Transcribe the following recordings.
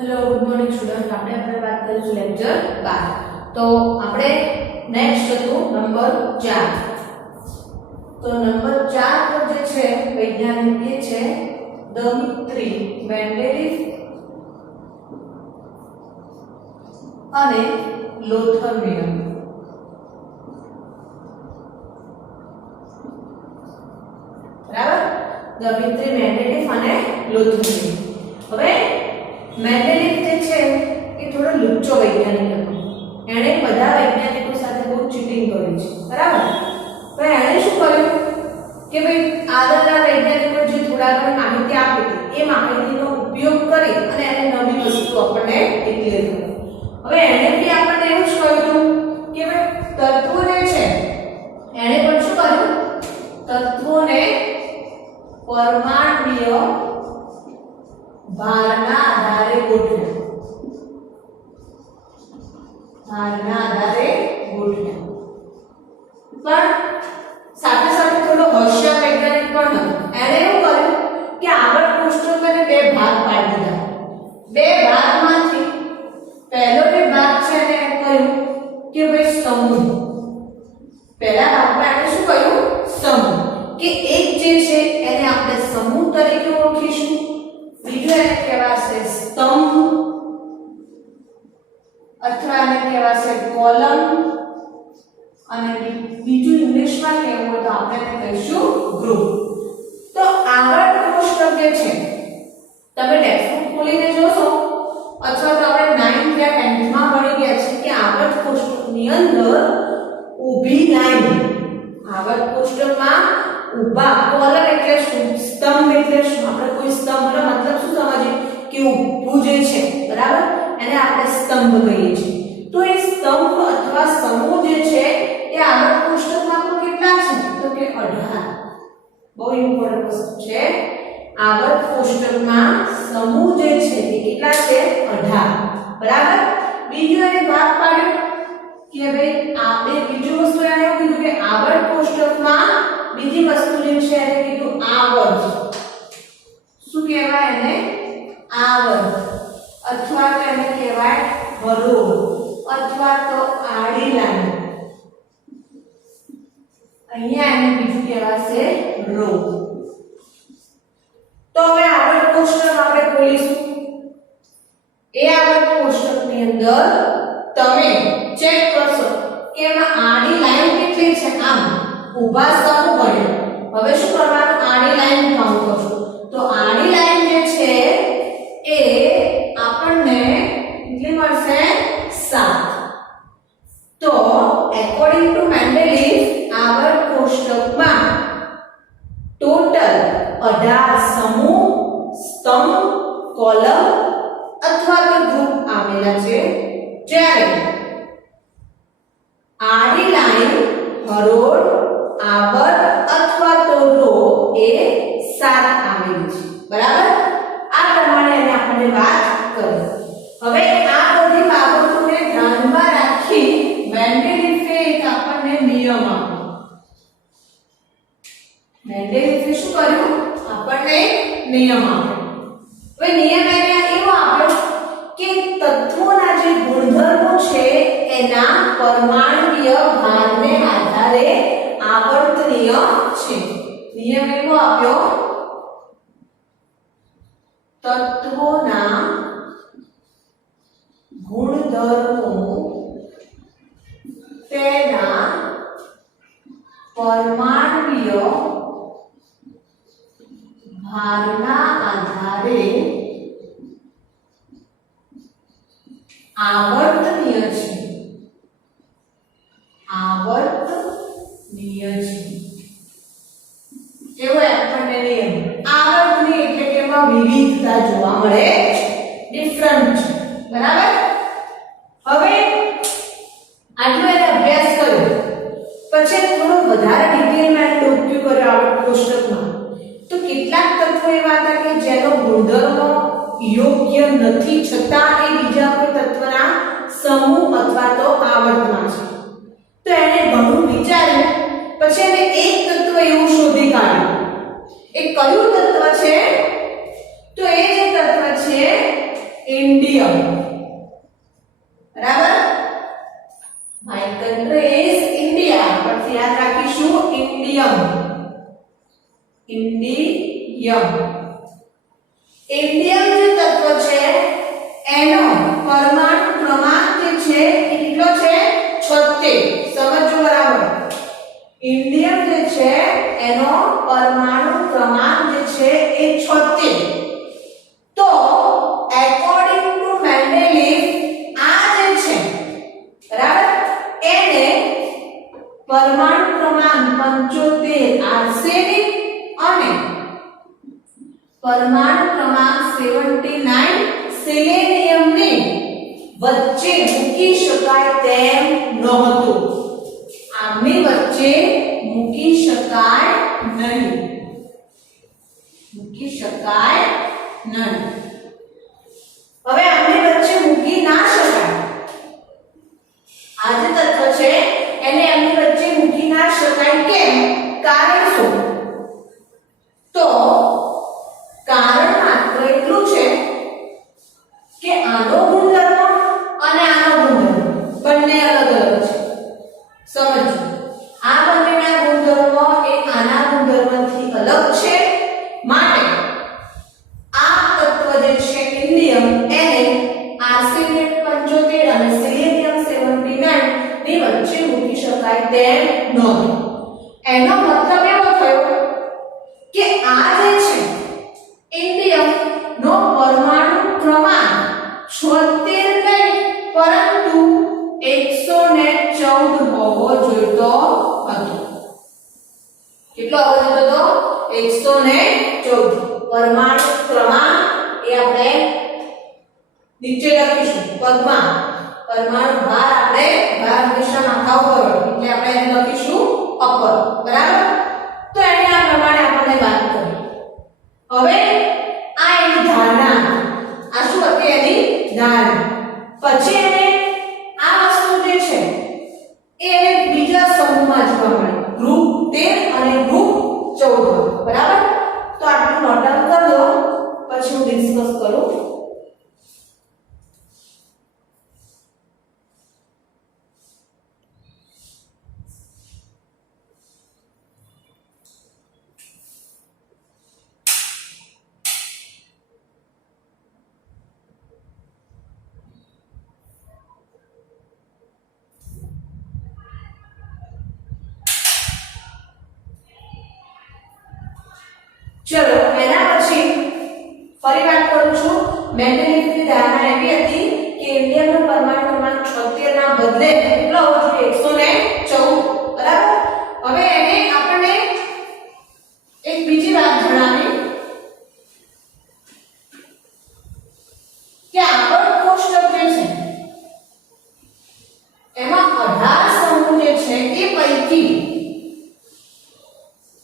Hello good morning student આપણે વાત કરીશું લેક્ચર 12 તો આપણે નેક્સ્ટ હતું નંબર 4 તો નંબર 4 પર જે છે વૈજ્ઞાનિક એ છે દમિત્રી મેન્ડેલિવ અને લોથર વિલિયમ બરાબર દમિત્રી મેન્ડેલિવ અને લોથર વિલિયમ હવે મેન્ડેલિવ જે છે એ થોડો લુચ્ચો વૈજ્ઞાનિક હતો એણે બધા વૈજ્ઞાનિકો સાથે બહુ ચીટિંગ કરી છે બરાબર તો એણે શું કર્યું કે ભાઈ આગળના વૈજ્ઞાનિકો જે થોડા ઘણી માહિતી આપી હતી એ માહિતીનો ઉપયોગ કરી અને એને નવી વસ્તુ આપણને ડિક્લેર કરી હવે એણે બી આપણને એવું જ કહ્યું કે ભાઈ તત્વો જે છે એણે પણ શું કર્યું તત્વોને પરમાણ્વીય ભારના આધારે ગોઠવ્યા પણ સાથે સાથે થોડો હોશિયાર વૈજ્ઞાનિક પણ હતો એણે એવું કર્યું કે આગળ કોષ્ટકોને બે ભાગ પાડી દીધા બે ભાગમાંથી પહેલો જે ભાગ છે એને એમ કહ્યું કે ભાઈ સમૂહ પહેલા ભાગમાં એણે શું કહ્યું સમૂહ કે એક જે છે એને આપણે સમૂહ તરીકે ઓળખીશું બીજું એને કહેવાશે સ્તંભ અથવા એને કહેવાશે કોલમ અને બીજું ઇંગ્લિશમાં કહેવું હોય તો આપણે એને કહીશું ગ્રુપ તો આગળ કોષ્ટક જે છે તમે ટેક્સ્ટબુક ખોલીને જોશો અથવા તો આપણે 9th યા 10th માં ભણી ગયા છે કે આગળ કોષ્ટકની અંદર ઊભી લાઈન આગળ કોષ્ટકમાં ઊભા કોલમ એટલે શું સ્તંભ એટલે શું આપણે કોઈ સ્તંભનો મતલબ શું સમજીએ કે ઊભું જે છે બરાબર એને આપણે સ્તંભ કહીએ છીએ તો એ સ્તંભ અથવા સમૂહ જે છે એ આગળ કોષ્ટકમાં તો કેટલા છે તો કે 18 બહુ ઇમ્પોર્ટન્ટ વસ્તુ છે આગળ કોષ્ટકમાં સમૂહ જે છે એ કેટલા છે 18 બરાબર બીજો એને ભાગ પાડ્યો કે ભાઈ આપણે બીજું વસ્તુ એને એવું કીધું કે આગળ કોષ્ટકમાં બીજી વસ્તુ જે છે એને કીધું આવર્ત શું કહેવાય એને આવર્ત અથવા તો એને કહેવાય હરોળ અથવા તો આડી લાઈન અહીંયા એને બીજું કહેવાશે રો તો હવે આગળ કોષ્ટક આપણે ખોલીશું એ આગળ કોષ્ટકની અંદર તમે ચેક કરશો કે એમાં આડી લાઈન કેટલી છે આમ ઊભા સમૂહ બન્યો હવે શું કરવાનું આડી લાઈન કાઉન્ટ કરશું તો આડી લાઈન જે છે એ આપણને કેટલી મળશે 7 તો એકોર્ડિંગ ટુ મેન્ડેલિવ આગળ કોષ્ટકમાં ટોટલ 18 સમૂહ સ્તંભ કોલમ અથવા તો ગ્રુપ આવેલા છે જ્યારે આડી લાઈન હરોળ આવર્ત અથવા તો રો એ 7 આવેલી છે બરાબર આ પ્રમાણે એને આપણે વાત કરી હવે આ બધી બાબતોને ધ્યાનમાં રાખી મેન્ડેલિવે એક આપણને નિયમ આપ્યો મેન્ડેલિવે શું કર્યું આપણને નિયમ આપ્યો હવે નિયમ એને એવો આપ્યો કે તત્વોના જે ગુણધર્મો છે એના પરમાણ્વીય ભારને આધારે આવર્તનીય છે નિયમ એવો આપ્યો તત્વોના ગુણધર્મો તેના પરમાણ્વીય ભારના આધારે આવર્તનીય છે કેવો આપણને નિયમ આવર્તનીય એટલે કે એમાં વિવિધતા જોવા મળે ડિફરન્ટ છે બરાબર હવે આટલો એને અભ્યાસ કર્યો પછી થોડો વધારે ડિટેલમાં એનો ઉપયોગ કર્યો આ કોષ્ટકમાં તો કેટલાક તત્વો એવા હતા કે જેનો ગુણધર્મો યોગ્ય નથી છતાં એ બીજા કોઈ તત્વના સમૂહ અથવા તો આવર્તમાં છે તો એને ઘણું વિચાર્યું પછી એને એક તત્વ એવું શોધી કાઢ્યું એ કયું તત્વ છે તો એ જે તત્વ છે इंडियम country is India. પરથી યાદ રાખીશું Indium. Indium. Indium જે તત્વ છે એનો પરમાણુ ક્રમાંક જે છે એ કેટલો છે 76. સમજો બરાબર. Indium જે છે એનો પરમાણુ ક્રમાંક જે છે એ 76. તો according to Mendeleev આ જે છે બરાબર એને પરમાણુ ક્રમાંક 75 આર્સેનિક અને પરમાણુ ક્રમાંક 79 સેલેનિયમ ની વચ્ચે મૂકી શકાય તેમ નહોતું. આમની વચ્ચે મૂકી શકાય નહીં. મૂકી શકાય નહીં. હવે આમની વચ્ચે મૂકી ના શકાય. આ જે તત્વ છે એને આમની વચ્ચે મૂકી ના શકાય કેમ? કારણ શું? તો કારણ માત્ર એટલું છે કે આનો ગુણધર્મ અને આનો ગુણધર્મ બંને અલગ અલગ છે. સમજો આ બંનેના ગુણધર્મો એ આના ગુણધર્મથી અલગ છે. માટે આ તત્વ જે છે ઇન્ડિયમ એને આર્સેનિક 75 અને સેલેનિયમ 79 ની વચ્ચે મૂકી શકાય તેમ નહોતું. એનો મતલબ એવો થયો કે આ જે છે ઇન્ડિયમ નો પરમાણુ ક્રમાંક 76 નહીં પરંતુ 114 હોવો જોઈતો હતો. કેટલો હોવો જોઈતો હતો? 114. પરમાણુ ક્રમાંક એ આપણે નીચે લખીશું પદમાં. પરમાણુ ભાર આપણે ભાર હંમેશા માથા ઉપર હોય એટલે આપણે એને લખીશું અપર. બરાબર. તો એને આ પ્રમાણે આપણે વાત કરી. હવે આ એની ધારણા. આ શું હતી? એની ધારણા. પછી એને આ વસ્તુ જે છે એ બીજા સમૂહમાં જોવા મળે. ગ્રુપ 13 અને ગ્રુપ 14. બરાબર. તો આટલું નોટ ડાઉન કરી દો પછી હું ડિસ્કસ કરું. ચલો એના પછી ફરી વાત કરું છું. મેન્ડેલિવની ધારણા એવી હતી કે ઇન્ડિયમનો પરમાણુ ક્રમાંક 76 ના બદલે કેટલો હોવો જોઈએ? 114. બરાબર. હવે એને આપણે એક બીજી વાત જણાવી કે આગળ કોષ્ટક જે છે એમાં 18 સમૂહ જે છે એ પૈકી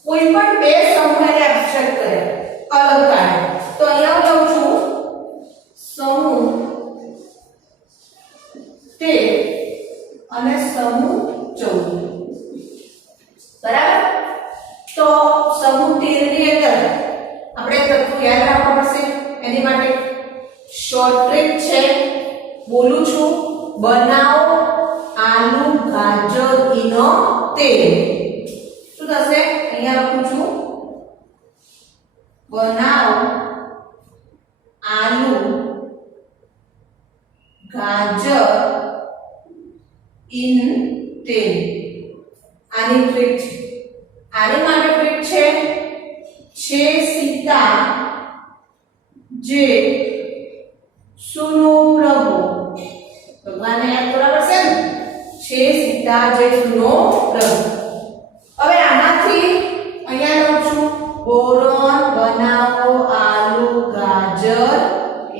કોઈ પણ બે સમૂહને એબ્સ્ટ્રેક્ટ કરે અલગ કાઢે. તો અહીંયા હું લઉં છું સમૂહ 13 અને સમૂહ 14. બરાબર. તો સમૂહ 13 ની અંદર આપણે તત્વો યાદ રાખવા પડશે. એની માટે શોર્ટ ટ્રીક છે. બોલું છું બનાવો આલુ ગાજર ઈનો તેલ. શું થશે? અહીંયા લખું છું બનાવો આલુ ગાજર ઇન તેલ. આની ટ્રીક છે. આની માટે ટ્રીક છે સીતા જે સુનો પ્રભુ. ભગવાનને યાદ કરવા પડશે ને. છે સીતા જે સુનો પ્રભુ. હવે આનાથી અહીંયા લઉં છું બોરોન બનાવો આલુ ગાજર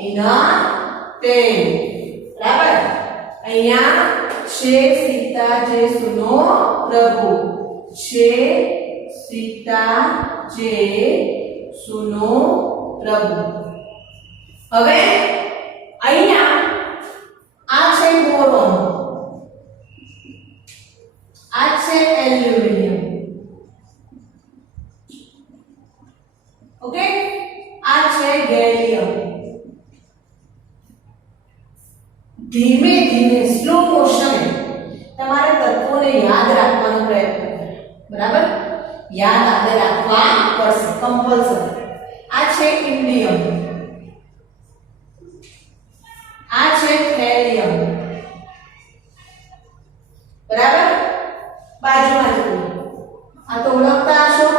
એના તેલ. બરાબર. અહીંયા છે સીતા જે સુનો પ્રભુ. છે સીતા જે સુનો પ્રભુ. હવે અહીંયા આ છે બોરોન, આ છે એલ્યુમિનિયમ. ઓકે. આ છે ગેલિયમ. ધીમે ધીમે સ્લો મોશન તમારે તમને યાદ રાખવાનો પ્રયત્ન કરો. બરાબર? યાદ આપણે રાખવા પડશે કમ્પલસરી. આ છે ઇન્ડિયમ, આ છે થેલિયમ. બરાબર? બાજુમાં જોઈએ. આ તો ઓળખતા હશો,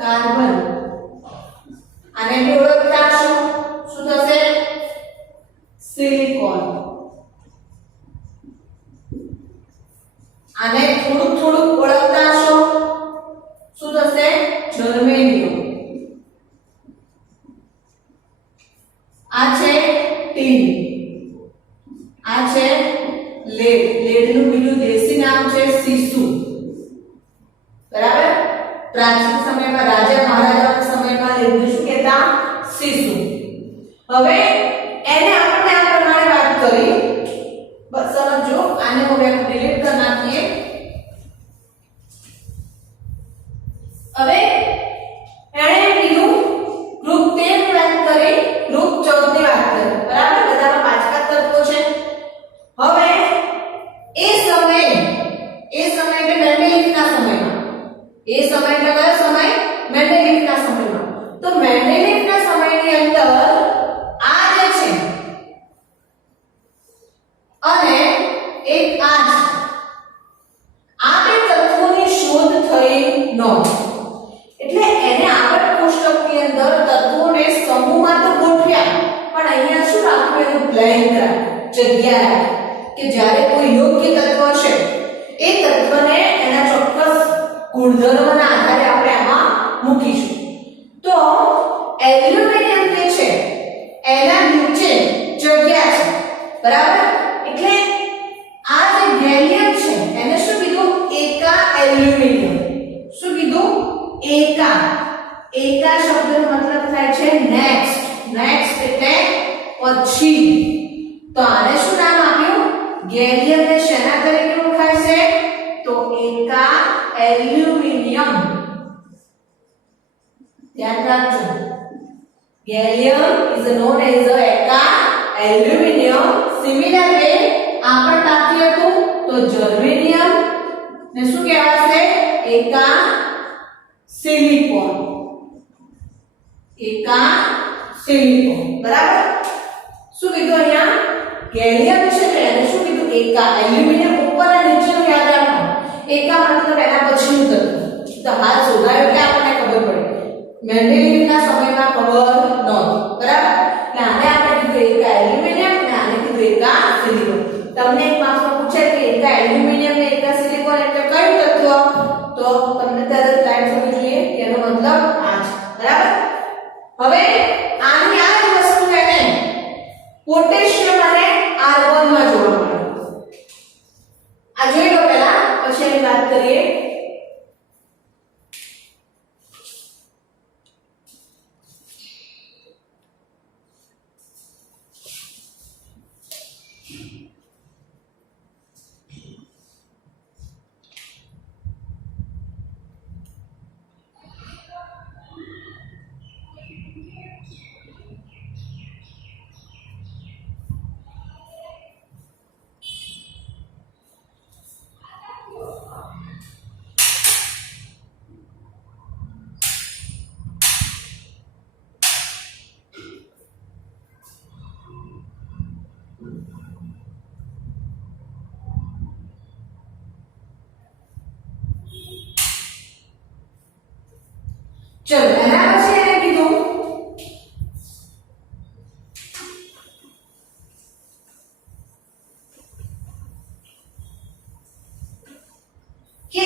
કાર્બન. આને બી ઓળખતા હશો, શું થશે? સિલિકોન. આને થોડું ઓળખતા હશો, શું થશે? જર્મેનિયમ. આ છે ટીન. આ છે લેડ. લેડનું બીજું દેશી નામ છે સીસુ. બરાબર? પ્રાચીન સમયમાં રાજા મહારાજાના સમયમાં લેડને શું કહેતા? સીસુ. હવે એને આપણે આ પ્રમાણે વાત કરી. બસ સમજો. આને હવે ડિલીટ કરી નાખીએ. હવે એણે કીધું ગ્રુપ 13 ની વાત કરી, ગ્રુપ 14 ની વાત કરી. બરાબર? બધામાં 5 તત્વો છે. હવે એ સમય એટલે મેન્ડેલિફના સમયમાં, એ સમય એટલે કયો સમય? મેન્ડેલિફના સમયમાં. તો મેન્ડેલિફના સમયની અંદર આ જે છે અને એક આ છે, આ બે તત્વોની શોધ થઈ નહોતી. એટલે એને આગળ કોષ્ટકની અંદર તત્વોને સમૂહમાં તો ગોઠવ્યા, પણ અહીંયા શું રાખ્યું? એનું બ્લેન્ક રાખ્યું, જગ્યા રાખી કે જ્યારે કોઈ યોગ્ય તત્વ હશે એ તત્વને એના ચોક્કસ ગુણધર્મના આધારે આપણે આમાં મૂકીશું. તો એલ્યુમિનિયમ જે છે એના નીચે જગ્યા છે. બરાબર? એટલે આ જે ગેલિયમ છે એને શું કીધું? એકા એલ્યુમિનિયમ. શું કીધું? એકા. એકા શબ્દનો મતલબ થાય છે નેક્સ્ટ. નેક્સ્ટ એટલે પછી. તો આને શું નામ આપ્યું? ગેલિયમ ને શેના તરીકે ઓળખાય છે? તો એકા એલ્યુમિનિયમ. ધ્યાન રાખજો. Gallium is known as a eka aluminum. Similar way આપણે બાકી હતું તો જર્મેનિયમ ને શું કહેવાશે? એકા સિલિકોન. એકા સિલિકોન. બરાબર? શું કીધું અહીંયા? ગેલિયમ છે એટલે એને શું કીધું? એકા. એલ્યુમિનિયમ ઉપર અને નીચેનું યાદ રાખો. એકા મતલબ એના પછીનું તત્વ. તો હાલ શોધાયો એટલે આપણને ખબર પડે. મેન્ડેલિફના સમયમાં ખબર નહોતી. બરાબર? એટલે આને આપણે કીધું એકા એલ્યુમિનિયમ અને આને કીધું એકા સિલિકોન. તમને એક માર્ક્સમાં પૂછે કે એકા એલ્યુમિનિયમ ને એકા સિલિકોન એટલે કયું તત્વ? તો તમને તરત લાઈન સમજવી જોઈએ કે એનો મતલબ આ છે. બરાબર? હવે આની આ જ વસ્તુ એને પોટેશિયમ અને આર્ગોનમાં જોવા મળે. આ જોઈ લો પહેલા, પછી એની વાત કરીએ. ચલો એના પછી એને કીધું કે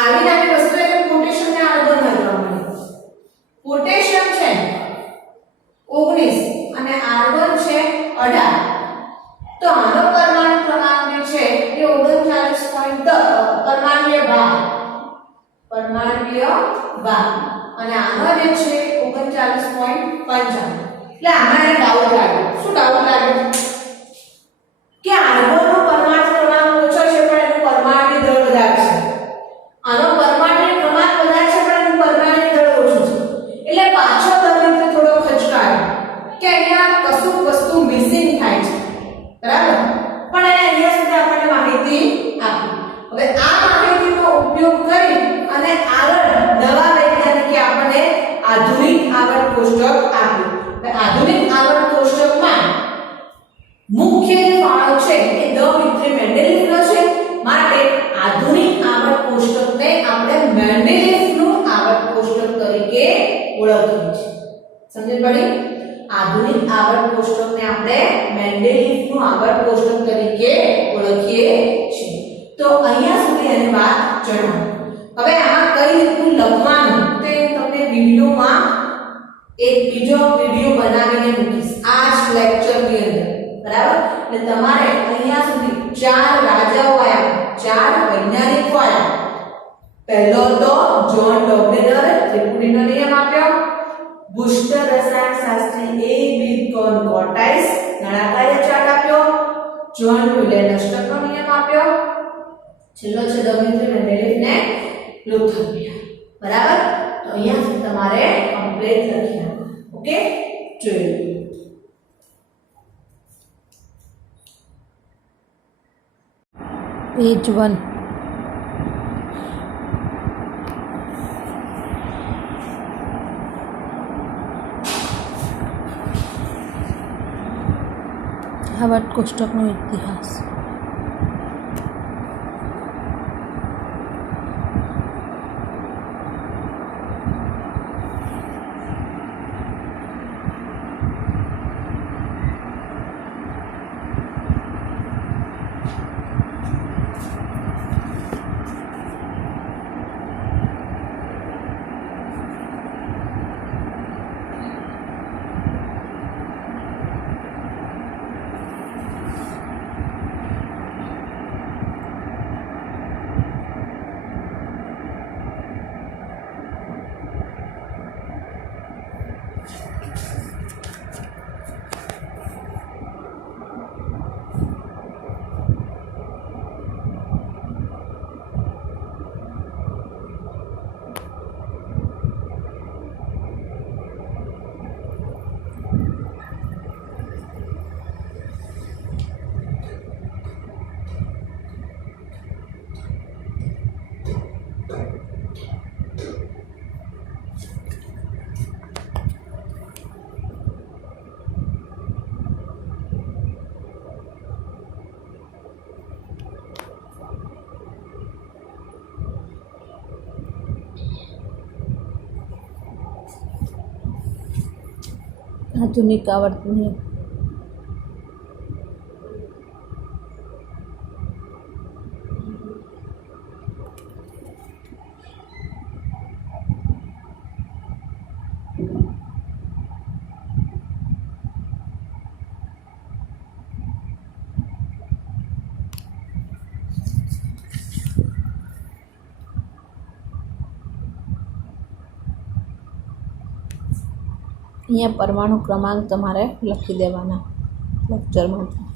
આવી નાની વસ્તુ એટલે પોટેશિયમ ને આર્ગોનમાં જોવા મળે. પોટેશિયમ છે 19 અને આર્ગોન છે 18. તો આનો પરમાણુ ક્રમાંક જે છે એ 39. પરમાણ્વીય ભાર અને આનો જે છે 39.55. એટલે આમાં એને ડાઉટ લાગ્યો. શું ડાઉટ લાગ્યો? કે આર્ગોનનો પરમાણુ ક્રમાંક ઓછો છે પણ એનું પરમાણ્વીય દળ વધારે છે. આનો પરમાણ્વીય ક્રમાંક વધારે છે પણ એનું પરમાણ્વીય દળ ઓછું છે. એટલે પાછો તમને થોડો ખચકાયો કે અહીંયા કશું વસ્તુ મિસિંગ થાય છે. બરાબર? પણ એને અહીંયા સુધી આપણને માહિતી આપી. હવે આ માહિતી આવર્ત કોષ્ટક આપ્યું. હવે આધુનિક આવર્ત કોષ્ટકમાં મુખ્ય જે ફાળો છે એ દમિત્રી મેન્ડેલિફનો છે. માટે આધુનિક આવર્ત કોષ્ટકને આપણે મેન્ડેલિફનું આવર્ત કોષ્ટક તરીકે ઓળખીએ છીએ. સમજ પડી? આધુનિક આવર્ત કોષ્ટકને આપણે મેન્ડેલિફનું આવર્ત કોષ્ટક તરીકે ઓળખીએ છીએ. તો અહીંયા સુધી એની વાત જણાવો. હવે આમાં કઈ રીતનું લખવાનું તે તમને વિડિયોમાં એક બીજો વિડિયો બનાવીને મૂકીશ આ જ લેક્ચરની અંદર. બરાબર? એટલે તમારે અહીંયા સુધી 4 રાજાઓ આયા, 4 વૈજ્ઞાનિકો આયા. પહેલો તો જ્હોન ડોબ્લેનર ત્રિપુટીનો નિયમ આપ્યો. બુસ્ટર રસાયણશાસ્ત્રી એ બી કોન કોટાઇસ નળાકાર્ય ચાર્ટ આપ્યો. જ્હોન વિલેનસ્ટરનો નિયમ આપ્યો. છેલ્લો છે દમિત્રી મેન્ડેલિફ ને લુથરબિયા. બરાબર? તો અહીંયા તમારે કમ્પ્લીટ લખી નાખો. ઓકે? જોઈ Page 1. આવર્ત કોષ્ટકનો ઇતિહાસ. આધુનિક આવર્ત નિયમ. અહીંયા પરમાણુ ક્રમાંક તમારે લખી દેવાના લેક્ચરમાંથી.